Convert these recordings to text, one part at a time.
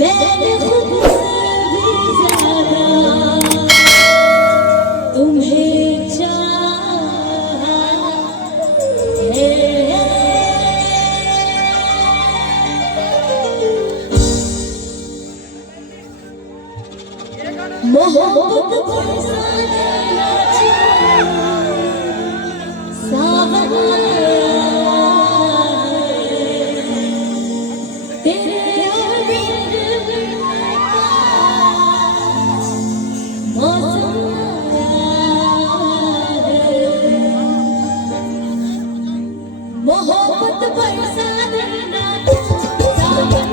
मैंने खुद से भी ज्यादा तुम्हें चाहा है। मोहब्बत बरसाने नाची सावन तेरे और मेरे मिलने का मौसम मोहब्बत बरसाने नाची सावन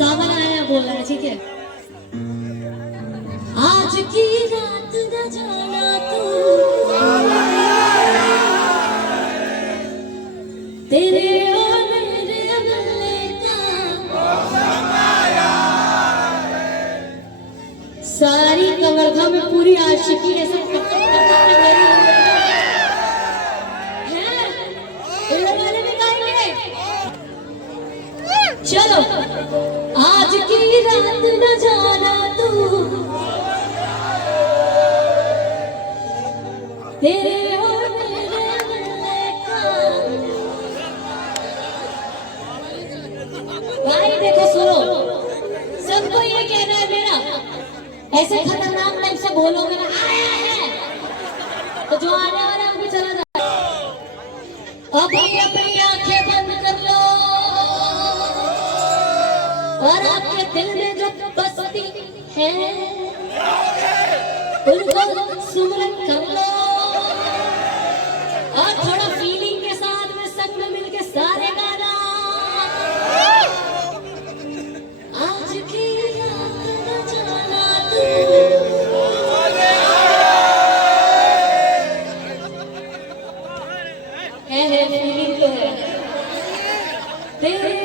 सावन आया बोल रहा है, ठीक है। आज की रात न जाना तू तेरे और मेरे मिलने का सारी कमरखा में पूरी आशिकी ऐसे चलो आज की रात न जाना तू तेरे और मेरे मिलने का। भाई देखो सुनो, सबको ये कहना है मेरा, ऐसे खतरनाक टाइप से बोलोगे ना आया है तो जो आने वाला है वो भी चला जाए। अभी अपनी आंखें बंद कर लो और आपके दिल में जो बसती है उनको सुमरन कर लो और थोड़ा फीलिंग के साथ में संग में मिलके सारे गाना आज की रात न जाना तू है फीलिंग तो है तेरे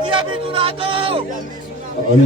दिया भी चुरा दो।